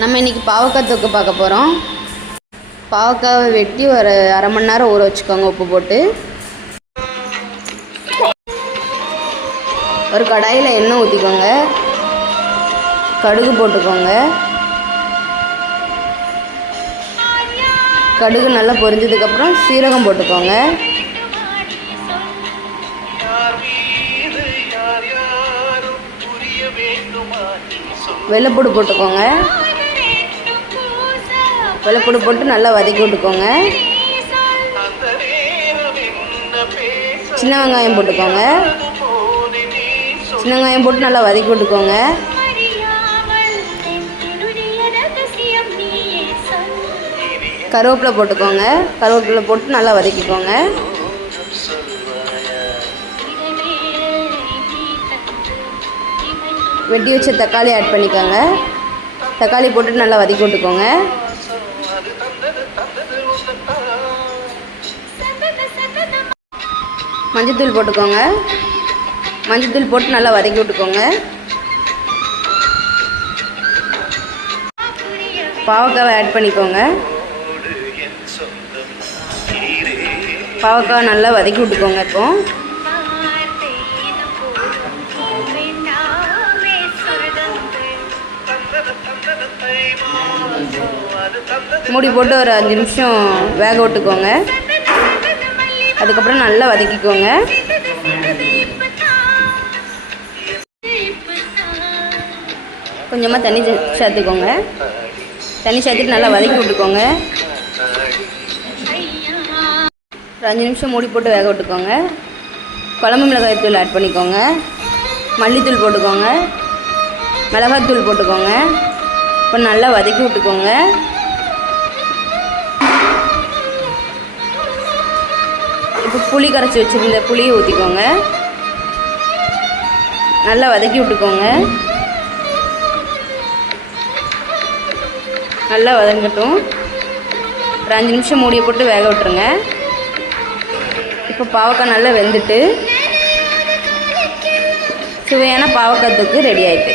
நம்ம இன்றைக்கி பாவக்காய் தொக்கு பார்க்க போகிறோம். பாவக்காவை வெட்டி ஒரு அரை மணி நேரம் ஊற வச்சுக்கோங்க உப்பு போட்டு. ஒரு கடாயில் எண்ணெய் ஊற்றிக்கோங்க, கடுகு போட்டுக்கோங்க. கடுகு நல்லா பொரிஞ்சதுக்கப்புறம் சீரகம் போட்டுக்கோங்க. வெள்ளைப்பூடு போட்டுக்கோங்க. வெள்ளைப்பூடு போட்டு நல்லா வதக்கி விட்டுக்கோங்க. சின்ன வெங்காயம் போட்டுக்கோங்க. சின்ன வெங்காயம் போட்டு நல்லா வதக்கி விட்டுக்கோங்க. கருவேப்பிலை போட்டுக்கோங்க. கருவேப்பிலை போட்டு நல்லா வதக்கிக்கோங்க. வெட்டி வச்ச தக்காளி ஆட் பண்ணிக்கோங்க. தக்காளி போட்டு நல்லா வதக்கி விட்டுக்கோங்க. மஞ்சத்தூள் போட்டுக்கோங்க. மஞ்சத்தூள் போட்டு நல்லா வதக்கி விட்டுக்கோங்க. பாவக்காவை ஆட் பண்ணிக்கோங்க. பாவக்காவை நல்லா வதக்கி விட்டுக்கோங்க. இப்போ மூடி போட்டு ஒரு 5 நிமிஷம் வேக விட்டுக்கோங்க. அதுக்கப்புறம் நல்லா வதக்கிக்கோங்க. கொஞ்சமாக தண்ணி சேர்த்துக்கோங்க. தண்ணி சேர்த்துட்டு நல்லா வதக்கி விட்டுக்கோங்க. ஒரு 5 நிமிஷம் மூடி போட்டு வேக விட்டுக்கோங்க. குழம்பு மிளகாய் தூள் ஆட் பண்ணிக்கோங்க. மல்லித்தூள் போட்டுக்கோங்க. மிளகாத்தூள் போட்டுக்கோங்க. இப்போ நல்லா வதக்கி விட்டுக்கோங்க. இப்போ புளி கரைச்சி வச்சுருந்த புளியை ஊற்றிக்கோங்க. நல்லா வதக்கி விட்டுக்கோங்க. நல்லா வதங்கட்டும். ஒரு 5 நிமிஷம் மூடியை போட்டு வேக விட்டுருங்க. இப்போ பாவக்காய் நல்லா வெந்துட்டு சுவையான பாவக்காய் தொக்கு ரெடி ஆயிட்டு.